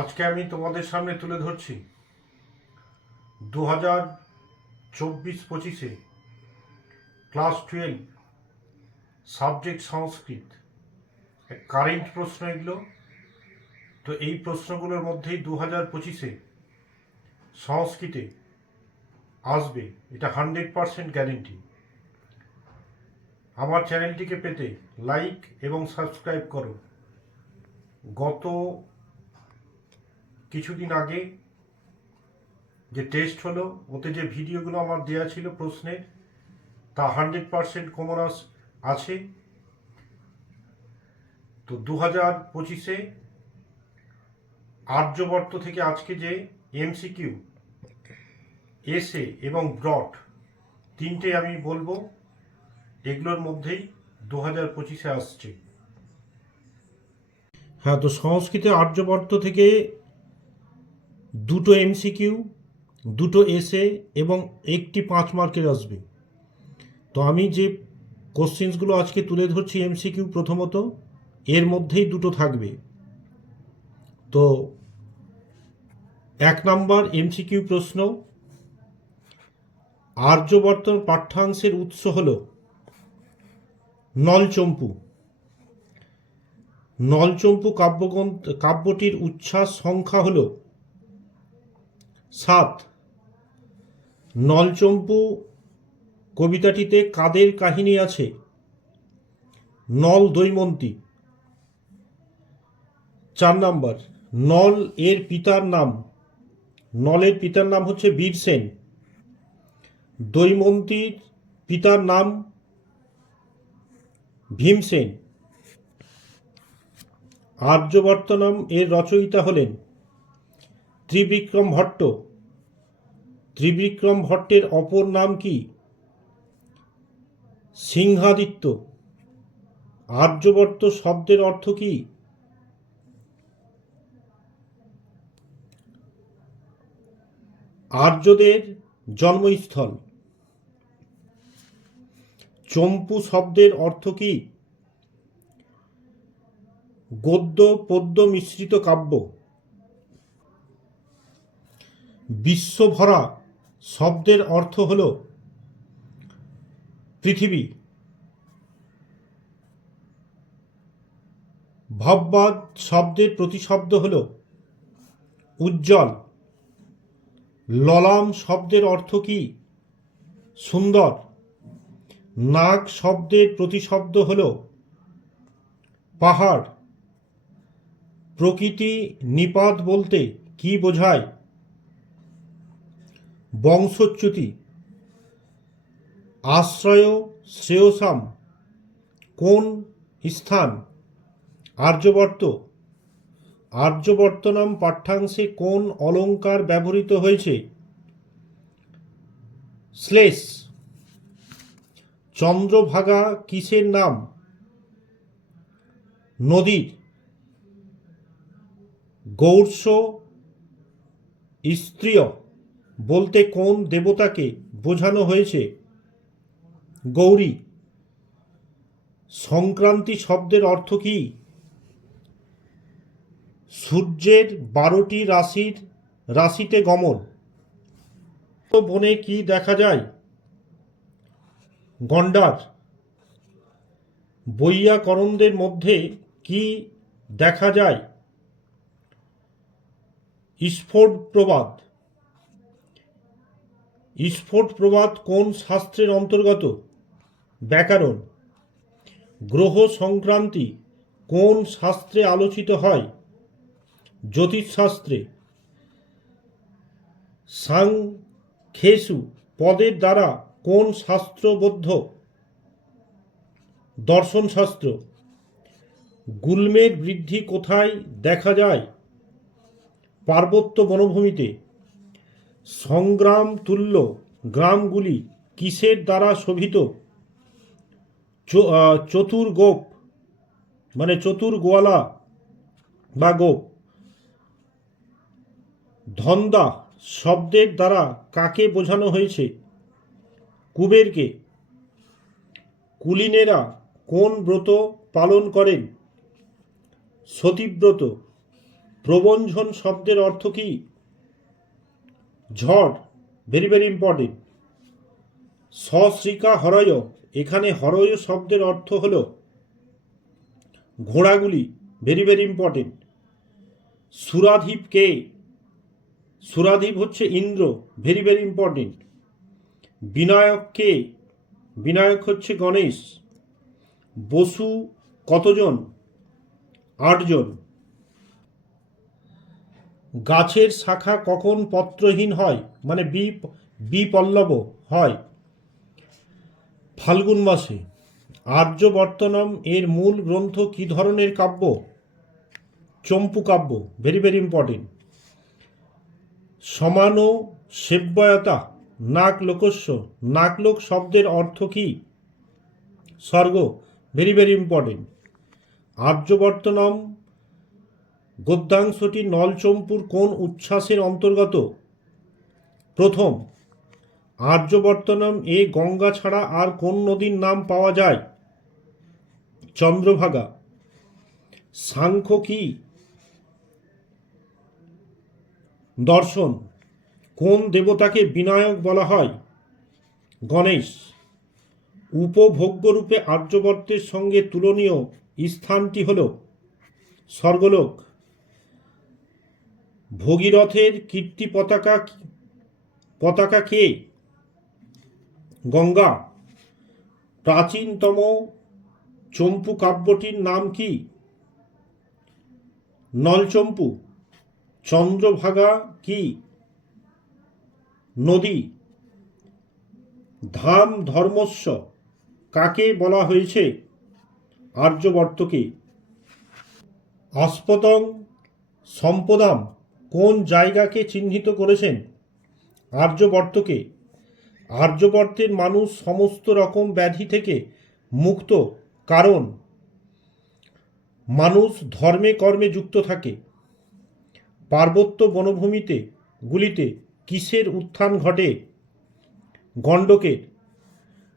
আজকে আমি তোমাদের সামনে তুলে ধরছি 2024-25 ক্লাস 12 সাবজেক্ট সংস্কৃত কারেন্ট প্রশ্ন এগুলো। তো এই প্রশ্নগুলোর মধ্যেই 2025 সংস্কৃতে আসবে, এটা 100% গ্যারেন্টি। আমার চ্যানেলটিকে পেতে লাইক এবং সাবস্ক্রাইব করো। গত কিছুদিন আগে যে টেস্ট হলো, ওতে যে ভিডিওগুলো আমার দেওয়া ছিল প্রশ্নের, তা 100% কমন আছে। তো 2025 আর্যবর্ত থেকে আজকে যে এমসিকিউ, এসে এবং ব্রড তিনটে আমি বলবো, এগুলোর মধ্যেই 2025 আসছে। হ্যাঁ, তো সংস্কৃতে আর্যবর্ত থেকে দুটো এমসিকিউ, দুটো এসে এবং একটি 5 মার্কের আসবে। তো আমি যে কোশ্চেন্সগুলো আজকে তুলে ধরছি এমসিকিউ, প্রথমত এর মধ্যেই দুটো থাকবে। তো 1 নম্বর এমসিকিউ প্রশ্ন, আর্যবর্ত পাঠ্যাংশের উৎস হল নলচম্পু। নলচম্পু কাব্যটির উচ্ছ্বাস সংখ্যা হল 7। নলচম্পু কবিতাটিতে কাদের কাহিনী আছে? নল দৈমন্তী। 4 নম্বর, নল এর পিতার নাম। নলের পিতার নাম হচ্ছে বীরসেন। দৈমন্তীর পিতার নাম ভীমসেন। আর্যবর্তনম এর রচয়িতা হলেন ত্রিবিক্রম ভট্ট। ত্রিবিক্রম ভট্টের অপর নাম কি? সিংহাদিত্য। আর্যবর্ত শব্দের অর্থ কি? আর্যদের জন্মস্থল। চম্পু শব্দের অর্থ কি? গদ্য পদ্য মিশ্রিত কাব্য। বিশ্বভরা শব্দের অর্থ হল পৃথিবী। ভববাদ শব্দের প্রতিশব্দ হল উজ্জ্বল। ললাম শব্দের অর্থ কি? সুন্দর। নাগ শব্দের প্রতিশব্দ হল পাহাড়। প্রকৃতি নিপাত বলতে কি বোঝায়? বংশচ্যুতি। আশ্রয় শ্রেয়সাম কোন স্থান? আর্যবর্ত। আর্যবর্তনম পাঠ্যাংশে কোন অলঙ্কার ব্যবহৃত হয়েছে? শ্লেষ। চন্দ্রভাগা কিসের নাম? নদীর। গৌড়শ স্ত্রিয় বলতে কোন দেবতাকে বোঝানো হয়েছে? গৌরী। সংক্রান্তি শব্দের অর্থ কি? সূর্যের 12টি রাশিতে গমন। বনে কি দেখা যায়? গন্ডার। বৈয়াকরণদের মধ্যে কি দেখা যায়? স্ফোট প্রবাদ। স্ফোট প্রবাদ কোন শাস্ত্রের অন্তর্গত? ব্যাকরণ। গ্রহ সংক্রান্তি কোন শাস্ত্রে আলোচিত হয়? জ্যোতিষশাস্ত্রে। সাংখ্যেষু পদের দ্বারা কোন শাস্ত্রবদ্ধ? দর্শনশাস্ত্র। গুল্মের বৃদ্ধি কোথায় দেখা যায়? পার্বত্য বনভূমিতে। সংগ্রাম তুল্য গ্রামগুলি কিসের দ্বারা শোভিত? চতুর্গোপ মানে চতুর্গোয়ালা বা গোপ। ধন্দা শব্দের দ্বারা কাকে বোঝানো হয়েছে? কুবেরকে। কুলীনেরা কোন ব্রত পালন করেন? সতীব্রত। প্রবঞ্জন শব্দের অর্থ কি? ঝড়, ভেরি ভেরি ইম্পর্টেন্ট। সশ্রিকা হরয়, এখানে হরয় শব্দের অর্থ হল ঘোড়াগুলি, ভেরি ভেরি ইম্পর্টেন্ট। সুরাধীপ কে? সুরাধীপ হচ্ছে Indra, very very important. Vinayak কে? বিনায়ক হচ্ছে গণেশ। বসু কতজন? 8 জন। গাছের শাখা কখন পত্রহীন হয়, মানে বিপল্লব হয়? ফাল্গুন মাসে। আর্যবর্তনম এর মূল গ্রন্থ কি ধরনের কাব্য? চম্পু কাব্য, ভেরি ভেরি ইম্পর্টেন্ট। সমান সেব্যয়তা নাক লোকস্য, নাকলোক শব্দের অর্থ কি? স্বর্গ, ভেরি ভেরি ইম্পর্টেন্ট। আর্যবর্তনম গদ্যাংশটি নলচম্পুর কোন উচ্ছ্বাসের অন্তর্গত? প্রথম। আর্যবর্তনম এ গঙ্গা ছাড়া আর কোন নদীর নাম পাওয়া যায়? চন্দ্রভাগা। সাংখ্য কি? দর্শন। কোন দেবতাকে বিনায়ক বলা হয়? গণেশ। উপভোগ্যরূপে আর্যবর্তের সঙ্গে তুলনীয় স্থানটি হল স্বর্গলোক। ভগীরথের কীর্তি পতাকা কে? গঙ্গা। প্রাচীনতম চম্পু কাব্যটির নাম কি? নলচম্পু। চন্দ্রভাগা কি? নদী। ধাম ধর্মস্য কাকে বলা হয়েছে? আর্যবর্তকে। আস্পদং সম্পদাম কোন জায়গাকে চিহ্নিত করেছেন? আর্যবর্তকে। আর্যবর্তের মানুষ সমস্ত রকম ব্যাধি থেকে মুক্ত, কারণ মানুষ ধর্মে কর্মে যুক্ত থাকে। পার্বত্য বনভূমিতে গুলিতে কিসের উত্থান ঘটে? গণ্ডকের।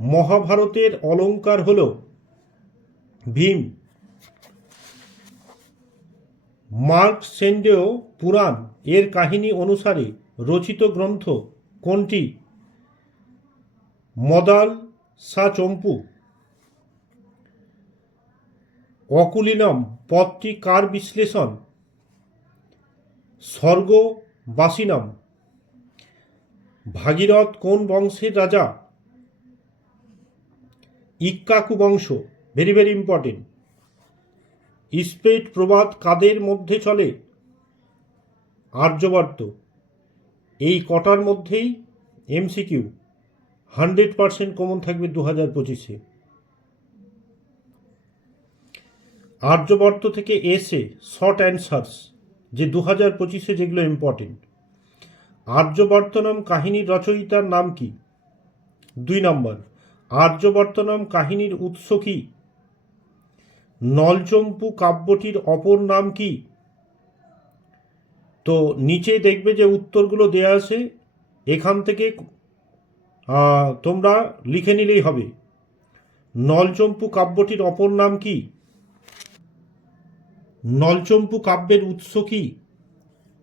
মহাভারতের অলঙ্কার হল ভীম। মার্কসেন্ডেয় পুরাণ এর কাহিনী অনুসারে রচিত গ্রন্থ কোনটি? মদাল সা চম্পু। অকুলিনম পদটি কার বিশ্লেষণ? স্বর্গবাসিনম। ভাগীরথ কোন বংশের রাজা? ইক্ষ্বাকু বংশ, ভেরি ভেরি ইম্পর্টেন্ট। স্পেট প্রবাদ কাদের মধ্যে চলে? আর্যবর্ত। এই কটার মধ্যেই এমসিকিউ 100% কমন থাকবে 2025-এ। আর্যবর্ত থেকে এসে শর্ট অ্যান্সার্স যে 2025-এ যেগুলো ইম্পর্টেন্ট। আর্যবর্তনম কাহিনীর রচয়িতার নাম কি? 2 নম্বর। আর্যবর্তনম কাহিনীর উৎস কি? নলচম্পু কাব্যটির অপর নাম কি? তো নিচে দেখবে যে উত্তরগুলো দেয়া আছে, এখান থেকে তোমরা লিখে নিলেই হবে। নলচম্পু কাব্যটির অপর নাম কি? নলচম্পু কাব্যের উৎস কি?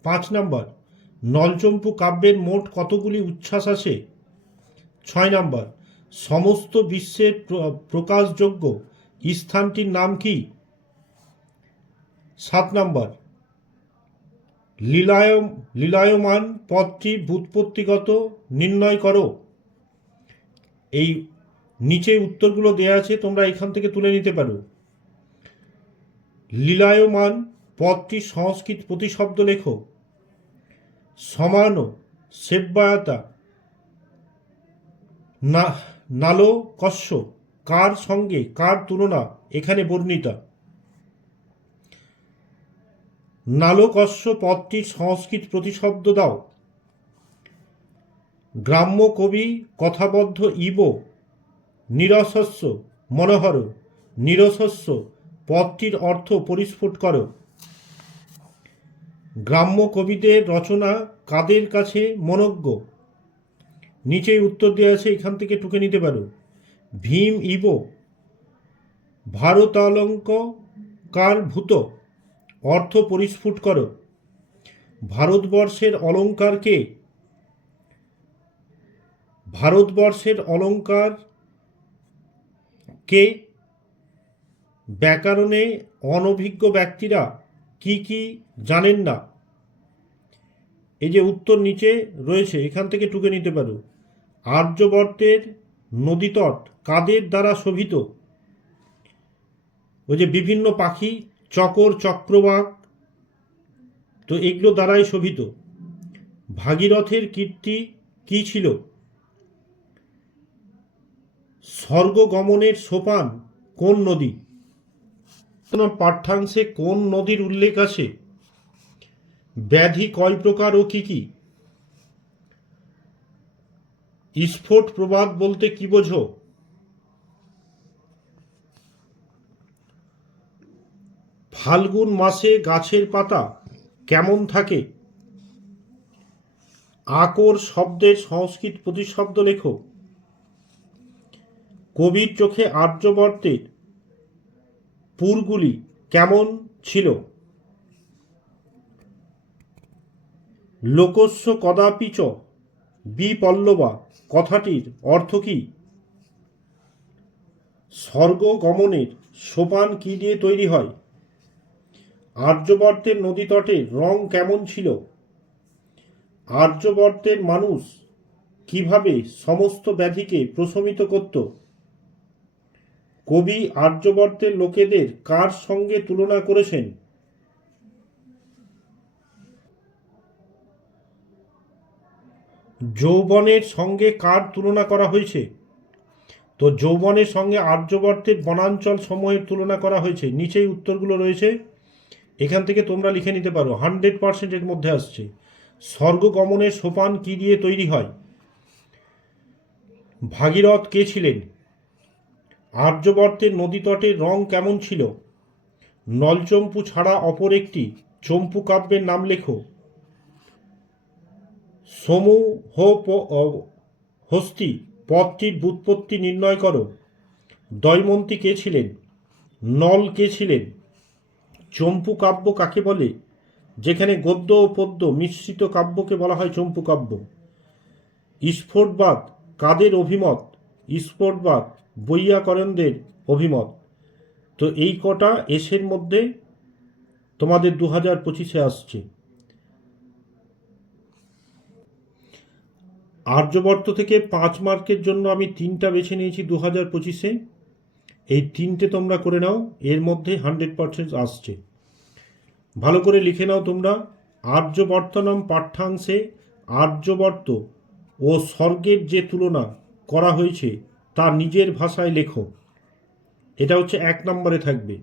5 নম্বর। নলচম্পু কাব্যের মোট কতগুলি উচ্ছ্বাস আছে? 6 নম্বর। সমস্ত বিশ্বের প্রকাশযোগ্য স্থানটির নাম কি? 7 নম্বর। লীলায়মান পদটি ব্যুৎপত্তিগত নির্ণয় করো। এই নিচে উত্তরগুলো দেওয়া আছে, তোমরা এখান থেকে তুলে নিতে পারো। লীলায়মান পদটি সংস্কৃত প্রতিশব্দ লেখো। সমান সেব্যায়তা নালো কস্য কার সঙ্গে কার তুলনা এখানে বর্ণিতা? নালোকস্য পদটির সংস্কৃত প্রতিশব্দ দাও। গ্রাম্য কবি কথাবদ্ধ ইব নিরসস্য মনোহর, নিরসস্য পদটির অর্থ পরিস্ফুট করো। গ্রাম্য কবিদের রচনা কাদের কাছে মনোজ্ঞ? নিচেই উত্তর দেওয়া আছে, এখান থেকে টুকে নিতে পারো। ভীম ইব ভারতালঙ্কার ভূত, অর্থ পরিস্ফুট করো। ভারতবর্ষের অলঙ্কারকে ব্যাকরণে অনভিজ্ঞ ব্যক্তিরা কি কি জানেন না? এই যে উত্তর নিচে রয়েছে, এখান থেকে টুকে নিতে পারো। আর্যবর্তের নদীতট কাদের দ্বারা শোভিত? ওই যে বিভিন্ন পাখি, চকর, চক্রবাক, তো এগুলো দ্বারাই শোভিত। ভাগীরথের কীর্তি কি ছিল? স্বর্গগমনের সোপান কোন নদী? পাঠ্যাংশে কোন নদীর উল্লেখ আছে? ব্যাধি কয় প্রকার ও কি কি? স্ফোট প্রবাদ বলতে কি বোঝো? ফাল্গুন মাসে গাছের পাতা কেমন থাকে? আকর শব্দের সংস্কৃত প্রতিশব্দ লেখো। কবির চোখে আর্যবর্তের পুরগুলি কেমন ছিল? লোকস্য কদাপি চ বিপল্লবা কথাটির অর্থ কি? স্বর্গগমনের সোপান কি দিয়ে তৈরি হয়? আর্যবর্তের নদীতটের রং কেমন ছিল? আর্যবর্তের মানুষ কিভাবে সমস্ত ব্যাধিকে প্রশমিত করত? কবি আর্যবর্তের লোকেদের কার সঙ্গে তুলনা করেছেন? যৌবনের সঙ্গে কার তুলনা করা হয়েছে? তো যৌবনের সঙ্গে আর্যবর্তের বনাঞ্চল সমূহের তুলনা করা হয়েছে। নিচেই উত্তরগুলো রয়েছে, এখান থেকে তোমরা লিখে নিতে পারো। 100% এর মধ্যে আসছে। স্বর্গগমনের সোপান কি দিয়ে তৈরি হয়? ভাগীরথ কে ছিলেন? আর্যবর্তের নদীতটের রং কেমন ছিল? নলচম্পু ছাড়া অপর একটি চম্পু কাব্যের নাম লেখো। হস্তি পদটির ব্যুৎপত্তি নির্ণয় করো। দময়ন্তী কে ছিলেন? নল কে ছিলেন? চম্পু কাব্য কাকে বলে? যেখানে গদ্য ও পদ্য মিশ্রিত কাব্যকে বলা হয় চম্পু কাব্য। স্ফোটবাদ কাদের অভিমত? স্ফোটবাদ বৈয়াকরণদের অভিমত। তো এই কটা এসের মধ্যে তোমাদের 2025-এ আসছে। আর্যবর্ত থেকে 5 মার্কের জন্য আমি 3টা বেছে নিয়েছি 2025-এ। এই 3টে তোমরা করে নাও, এর মধ্যে 100% আসছে। ভালো করে লিখে নাও তোমরা। আর্যবর্তনম পাঠ্যাংশে আর্যবর্ত ও স্বর্গের যে তুলনা করা হয়েছে তা নিজের ভাষায় লেখো। এটা হচ্ছে 1 নম্বরে থাকবে।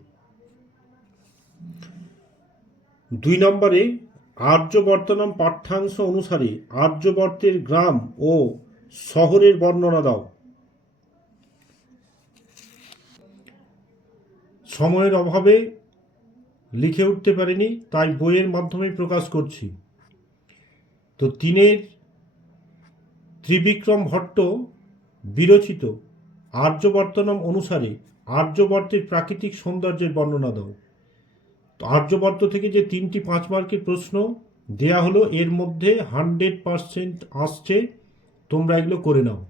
2 নম্বরে আর্যবর্তনম পাঠ্যাংশ অনুসারে আর্যবর্তের গ্রাম ও শহরের বর্ণনা দাও। সময়ের অভাবে লিখে উঠতে পারিনি, তাই বইয়ের মাধ্যমে প্রকাশ করছি। তো 3-এর ত্রিবিক্রম ভট্ট বিরচিত আর্যবর্তনম অনুসারে আর্যবর্তের প্রাকৃতিক সৌন্দর্যের বর্ণনা দাও। তো আর্যবর্ত থেকে যে 3টি 5 মার্কের প্রশ্ন দেয়া হলো, এর মধ্যে 100% আসছে। তোমরা এগুলো করে নাও।